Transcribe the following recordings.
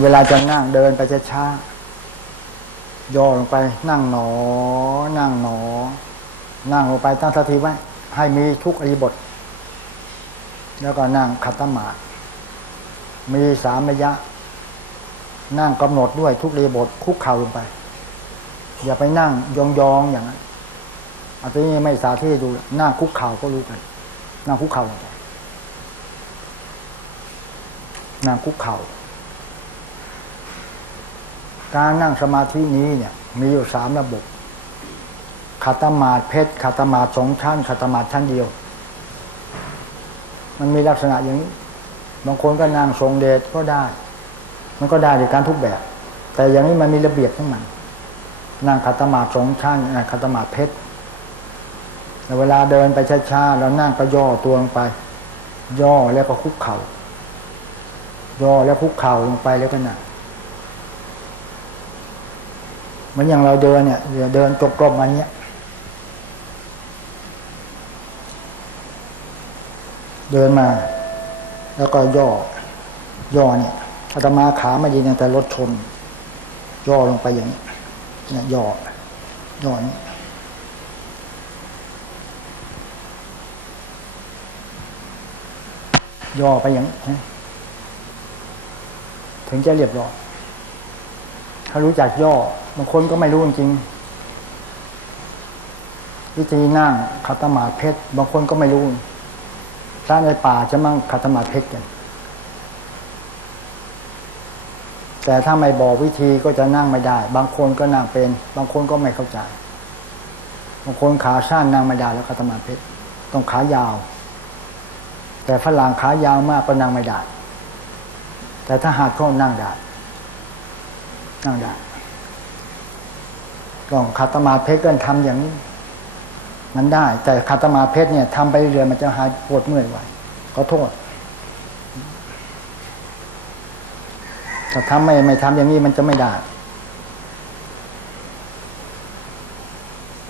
เวลาจะนั่งเดินไปช้าๆย่อลงไป นั่งหนอ นั่งหนอ นั่งลงไปตั้งสติไว้ให้มีทุกอริบท แล้วก็นั่งขัดตมามีสามระยะ นั่งกำหนดด้วยทุกอริบทคุกเข่าลงไป อย่าไปนั่งยองๆอย่างนั้นอันนี้ไม่สาธิตดูนั่งคุกเข่าก็รู้กันนั่งคุกเข่านั่งคุกเข่า การนั่งสมาธินี้เนี่ยมีอยู่สามระบบคาตมาดเพชรคาตมาดสองชั้นคาตมาดชั้นเดียว มันมีลักษณะอย่างนี้ บางคนก็นั่งทรงเดชก็ได้ มันก็ได้ในการทุกแบบ แต่อย่างนี้มันมีระเบียบของมันนั่งคาตมาดสองชั้นนั่งคาตมาดเพชรเวลาเดินไปช้าๆเรานั่งก็ย่อตัวลงไป ย่อแล้วก็คุกเขา่าย่อแล้วคุกเข่าลงไปแล้วก็นั่ง เหมือนอย่างเราเดินเนี่ยเดินจกลมมาเนี้ยเดินมา แล้วก็ย่อ ย่อเนี่ยอาตมาขามาดีเนี่ยแต่รถชน ย่อลงไปอย่างนี้เนี่ยย่อ ย่อนี้ย่อไปอย่างนี้ถึงจะเรียบร้อย ถ้ารู้จักย่อบางคนก็ไม่รู้จริงวิธีนั่งคัตมาเพชรบางคนก็ไม่รู้พระในป่าจะมั่งคัตมาเพชรกันแต่ถ้าไม่บอกวิธีก็จะนั่งไม่ได้ บางคนก็นั่งเป็น บางคนก็ไม่เข้าใจ บางคนขาสั้นนั่งไม่ได้แล้วคัตมาเพชรต้องขายาว แต่ฝรั่งขายาวมากก็นั่งไม่ได้ แต่ถ้าหากเขานั่งได้ นั่งได้ลองคาตมาเพชรก็ทำอย่างนั้นได้ แต่คาตมาเพชรเนี่ยทำไปเรื่อยมันจะหายปวดเมื่อยไว้ขอโทษถ้าทำไม่ไม่ทำอย่างนี้มันจะไม่ได้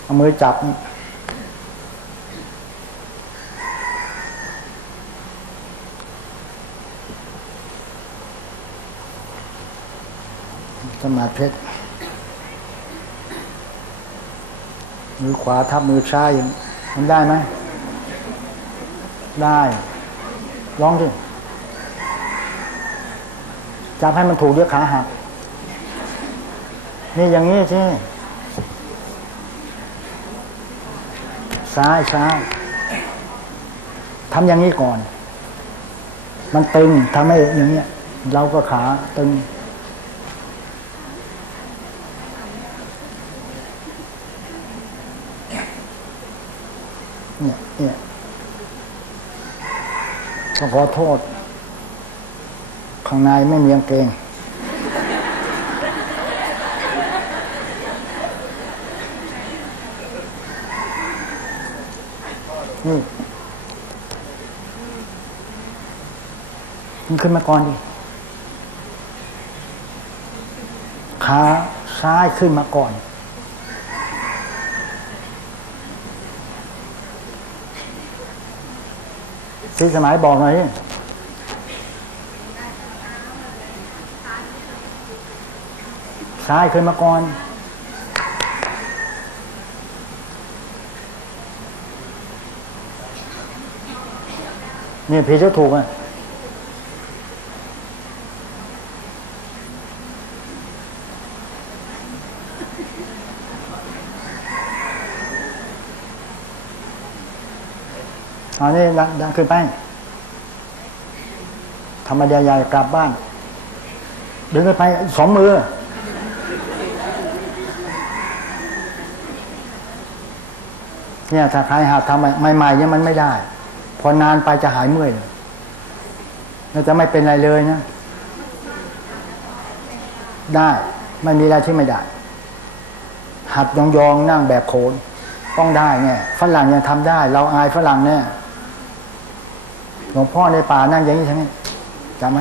เอามือจับ สมาธิมือขวาทับมือซ้ายทำได้ไหม ได้ลองสิจับให้มันถูกเดี๋ยวขาหัก นี่อย่างนี้ใช่ซ้ายซ้ายทำอย่างนี้ก่อน มันตึงทำให้อย่างเนี้ย เราก็ขาตึง เนี่ยต้องขอโทษ ข้างในไม่มีกางเกง นี่มันขึ้นมาก่อนดิ ขาซ้ายขึ้นมาก่อน ที่สมัยบอกหน่อยซ้ายขึ้นมาก่อนนี่ผิดจะถูกอะ อันนี้ดังขึ้นไปธรรมดาใหญ่กลับบ้าน ดึงขึ้นไปสองมือ เนี่ยถ้าใครหาทำใหม่ๆเนี่ยมันไม่ได้ พอนานไปจะหายเมื่อยเลยเราจะไม่เป็นอะไรเลยนะ ได้ไม่มีอะไรที่ไม่ได้ หัดยองๆนั่งแบบโขนต้องได้เนี่ยฝรั่งยังทำได้ เราอายฝรั่งเนี่ย หลวงพ่อในป่านั่งอย่างนี้ใช่ไหมจำไหม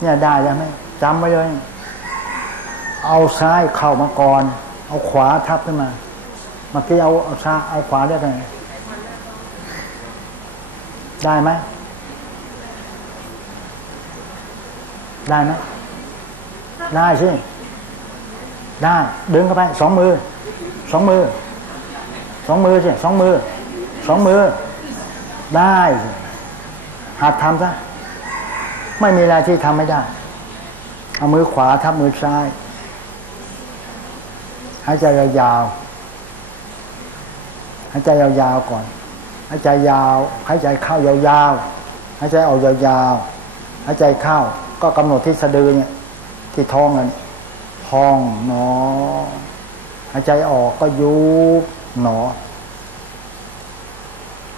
เนี่ยได้แล้วไหมจำไว้เลย เอาซ้ายเข้ามาก่อน เอาขวาทับขึ้นมาเมื่อกี้เอาเอาซ้ายเอาขวาได้ไงได้ไหมได้ไหมได้สิได้ดึงเข้าไปสองมือ สองมือ สองมือสิสองมือ สองมือ ได้หัดทำซะไม่มีอะไรที่ทำไม่ได้ เอามือขวาทับมือซ้ายหายใจยาวๆหายใจยาวๆก่อนหายใจยาวหายใจเข้ายาวๆหายใจออกยาวๆหายใจเข้าก็กำหนดที่สะดือเนี่ย ที่ท้องนั่นพองหนอหายใจออกก็ยุบหนอ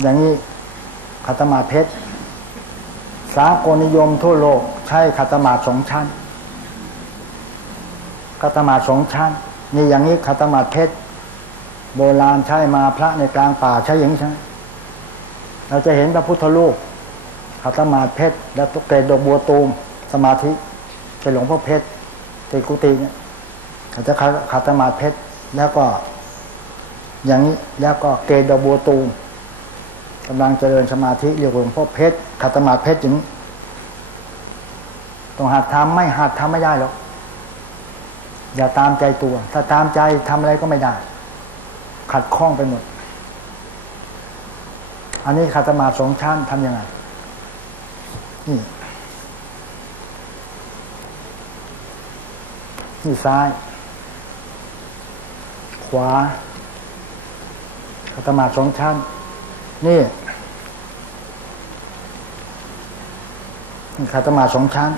อย่างนี้ ขัตมาเพชร สากลนิยมทั่วโลกใช้ขัตมาสองชั้นขัตมาสองชั้น นี่อย่างนี้ขัตมาเพชร โบราณใช้มาพระในกลางป่าใช้อย่างนี้ใช่เราจะเห็นพระพุทธรูปขัตมาเพชร และตุกเกดดอกบัวตูมสมาธิเป็นหลวงพ่อเพชรติกุฏิเนี่ยเขาจะขัตมาเพชร แล้วก็อย่างนี้แล้วก็เกดดอกบัวตูม กำลังเจริญสมาธิเรียกหลวงพ่อเพชรขัตมาเพชรอย่างนี้ต้องหัดทำไม่หัดทำไม่ได้หรอกอย่าตามใจตัว ถ้าตามใจทำอะไรก็ไม่ได้ ขัดข้องไปหมด อันนี้ขัตมาสองชั้นทำยังไงนี่นี่ซ้าย ขวาขัตมาสองชั้นนี่ ขัตมาสองชั้น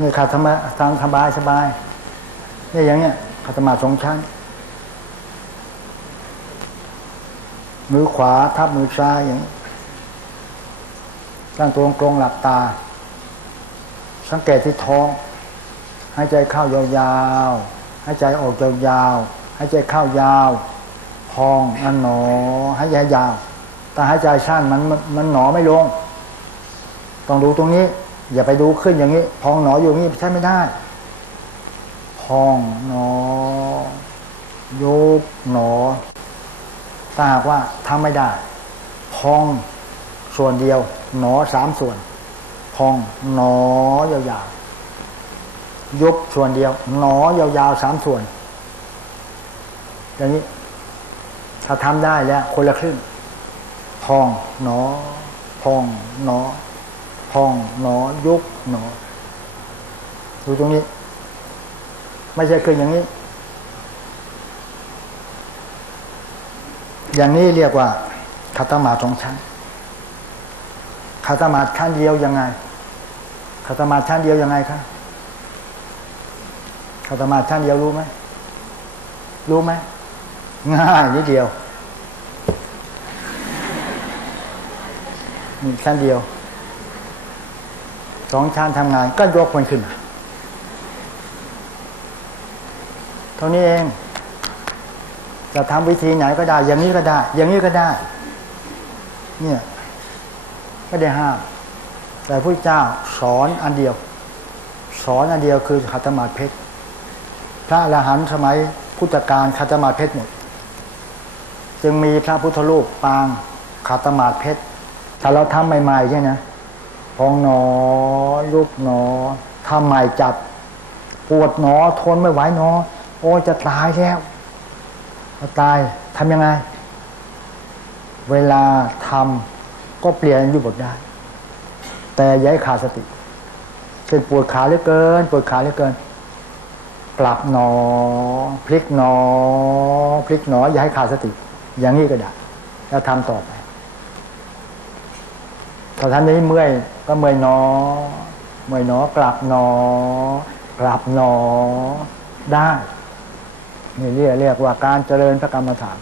นี่ขัตมาทางสบายสบายนี่อย่างเนี้ยขัตมาสองชั้น มือขวาทับมือซ้ายอย่างนี้ตั้งตัวตรงหลับตา สังเกตที่ท้องหายใจเข้ายาวๆหายใจออกยาวๆหายใจเข้ายาว พองอันหนอหายใจยาว แต่หายใจสั้นมันมันหนอไม่ลง ต้องดูตรงนี้ อย่าไปดูขึ้นอย่างนี้ พองหนออยู่นี้ใช่ไม่ได้ พองหนอยุบหนอถ้าหากว่าทำไม่ได้ พองส่วนเดียว หนอสามส่วน พองหนอยาวๆยุบส่วนเดียว หนอยาวๆสามส่วน อย่างนี้ ถ้าทำได้แล้ว คนละครึ่ง พองหนอ พองหนอ พองหนอยุบหนอ ดูตรงนี้ ไม่ใช่คืออย่างนี้ อย่างนี้เรียกว่าคาตมาสองชั้นคาตมาชั้นเดียวยังไงคาตมาชั้นเดียวยังไงครับคาตมาชั้นเดียวรู้ไหมรู้ไหมง่ายนิดเดียว นี่ชั้นเดียว สองชั้นทำงานก็ยกมันขึ้นเท่านี้เอง จะทำวิธีไหนก็ได้ อย่างนี้ก็ได้ อย่างนี้ก็ได้ เนี่ยไม่ได้ห้าม แต่พระเจ้าสอนอันเดียว สอนอันเดียวคือขัตมาเพชร พระอรหันต์สมัยพุทธกาลขัตมาเพชรหมด จึงมีพระพุทธรูปปางขัตมาเพชร ถ้าเราทำใหม่ๆใช่นะพองหนอยุบหนอทำใหม่จับ ปวดหนอทนไม่ไหวหนอ โอ้จะตายแล้วตายทำยังไง เวลาทำก็เปลี่ยนยุบทได้ แต่ย้ายขาดสติเช่นปวดขาเหลือเกิน ปวดขาเหลือเกิน กลับหนอ พลิกหนอ พลิกหนอ อย่าให้ขาดสติ อย่างนี้ก็ได้แล้วทำต่อไป ถ้าท่านนี้เมื่อยก็เมื่อยนอ เมื่อยนอกลับนอกลับนอได้นี่เรียกเรียกว่าการเจริญพระกรรมฐาน